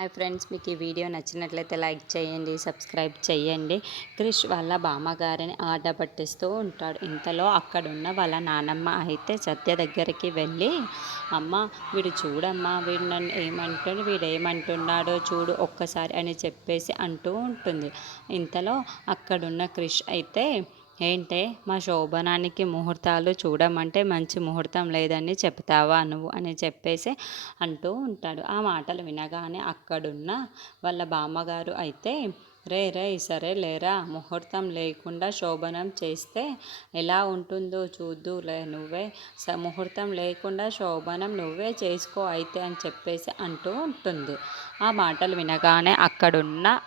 Hi friends, మీకు ఈ video నచ్చినట్లయితే లైక్ చేయండి, సబ్స్క్రైబ్ చేయండి. క్రిష్ వాళ్ళ బామ్మగారిని ఆట పట్టిస్తూ ఉంటాడు. ఇంతలో అక్కడున్న వాళ్ళ నానమ్మ అయితే సత్య దగ్గరికి వెళ్ళి, అమ్మ వీడు చూడమ్మా, వీడు నన్ను వీడేమంటున్నాడో చూడు ఒక్కసారి అని చెప్పేసి అంటూ ఉంటుంది. ఇంతలో అక్కడున్న క్రిష్ అయితే, ఏంటే మా శోభనానికి ముహూర్తాలు చూడమంటే మంచి ముహూర్తం లేదని చెప్తావా నువ్వు అని చెప్పేసి అంటూ ఉంటాడు. ఆ మాటలు వినగానే అక్కడున్న వాళ్ళ బామ్మగారు అయితే, రే సరే లేరా, ముహూర్తం లేకుండా శోభనం చేస్తే ఎలా ఉంటుందో చూద్దులే, నువ్వే ముహూర్తం లేకుండా శోభనం నువ్వే చేసుకో అయితే అని చెప్పేసి అంటూ ఉంటుంది. ఆ మాటలు వినగానే అక్కడున్న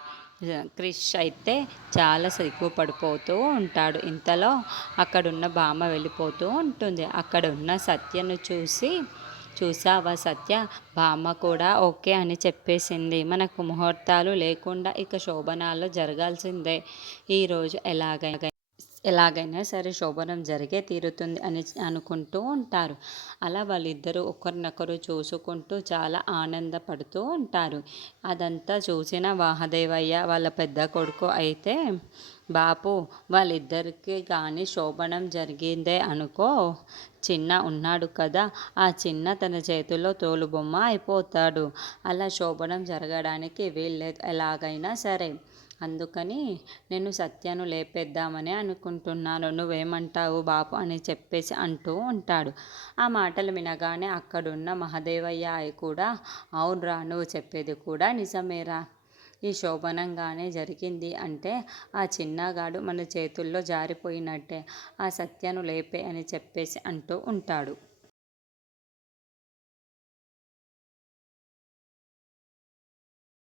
క్రిష్ అయితే చాలా సిగ్గుపడిపోతూ ఉంటాడు. ఇంతలో అక్కడున్న బామ్మ వెళ్ళిపోతూ ఉంటుంది. అక్కడున్న సత్యను చూసావా సత్య, బామ్మ కూడా ఓకే అని చెప్పేసింది. మనకు ముహూర్తాలు లేకుండా ఇక శోభనాలు జరగాల్సిందే. ఈరోజు ఎలాగైనా సరే శోభనం జరిగే తీరుతుంది అని అనుకుంటూ ఉంటారు. అలా వాళ్ళిద్దరూ ఒకరినొకరు చూసుకుంటూ చాలా ఆనందపడుతూ ఉంటారు. అదంతా చూసిన మహాదేవయ్య వాళ్ళ పెద్ద కొడుకు అయితే, బాపు వాళ్ళిద్దరికి కానీ శోభనం జరిగిందే అనుకో, చిన్న ఉన్నాడు కదా, ఆ చిన్న తన చేతిలో తోలుబొమ్మ అయిపోతాడు. అలా శోభనం జరగడానికి వీల్లేదు ఎలాగైనా సరే. అందుకని నేను సత్యను లేపేద్దామని అనుకుంటున్నాను, నువ్వేమంటావు బాపు అని చెప్పేసి అంటూ ఉంటాడు. ఆ మాటలు వినగానే అక్కడున్న మహాదేవయ్య కూడా, అవునరా, నువ్వు చెప్పేది కూడా నిజమేరా, ఈ శోభనంగానే జరిగింది అంటే ఆ చిన్నగాడు మన చేతుల్లో జారిపోయినట్టే, ఆ సత్యను లేపే అని చెప్పేసి అంటూ ఉంటాడు.